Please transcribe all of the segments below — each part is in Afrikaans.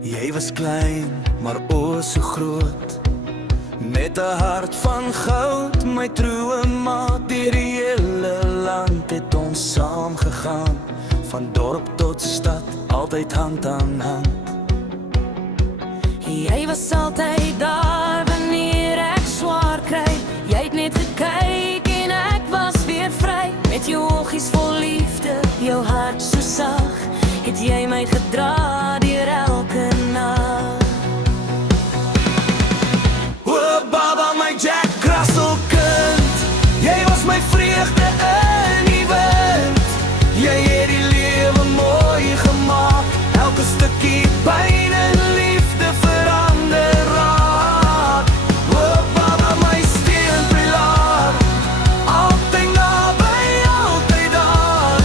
Jy was klein, maar o so groot, met 'n hart van goud, my troue maat. Deur die hele land het ons saam gegaan, van dorp tot stad, altyd hand aan hand. Jy was altyd daar wanneer ek swaar kry. Jy het net gekyk en ek was weer vry. Met jou oogies vol liefde, jou hart so sag, het jy my gedra deur elke nag. O baba, my Jack Russell kind, jy was my vreugde in die wind. Jy het die lewe mooi gemaak, elke stukkie pyn en liefde verander raak. O baba, my steunpilaar, altyd naby, altyd daar.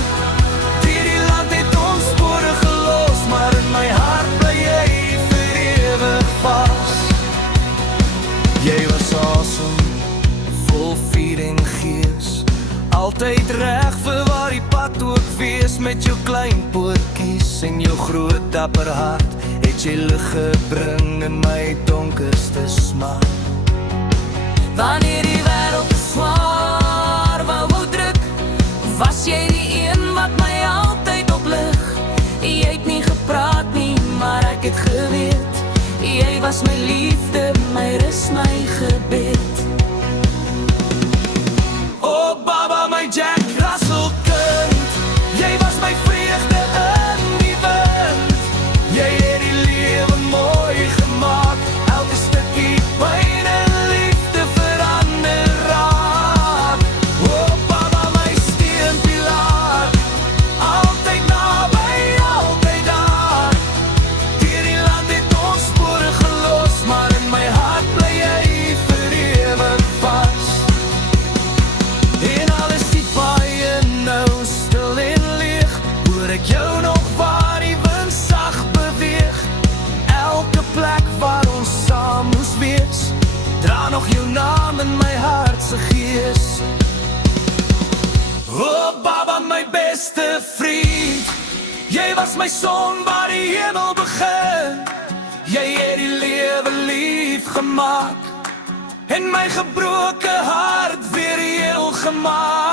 Deur die land het ons spore gelos, maar in my hart bly jy vir ewig vas. Jy was awesome, vol vuur en gees, altyd reg vir waar die pad ook wees. Met jou klein pootjies en jou groot dapper hart, het jy lig gebring in my donkerste smaak. Wanneer die wêreld te swaar wou druk, was jy die een wat my altyd oplig. Jy het nie gepraat nie, maar ek het geweet. Jy was my liefde, my rus, my gebed. O baba, my Jack Russell kind, jy was my vreugde in die wind. Jy het die lewe mooi gemaak, elke stukkie pyn en liefde verander raak. O baba, my steunpilaar, altyd naby, altyd daar. Deur die land het ons spore gelos, maar in my hart bly jy vir ewig vas. En al is die baie nou stil en leeg, hoor ek jou nog waar die wind sag beweeg. Elke plek waar ons saam moes wees, dra nog jou naam in my hart se gees. O baba, my beste vriend, jy was my son waar die hemel begin. Jy het die lewe lief gemaak, en my gebroke hart weer heel gemaak.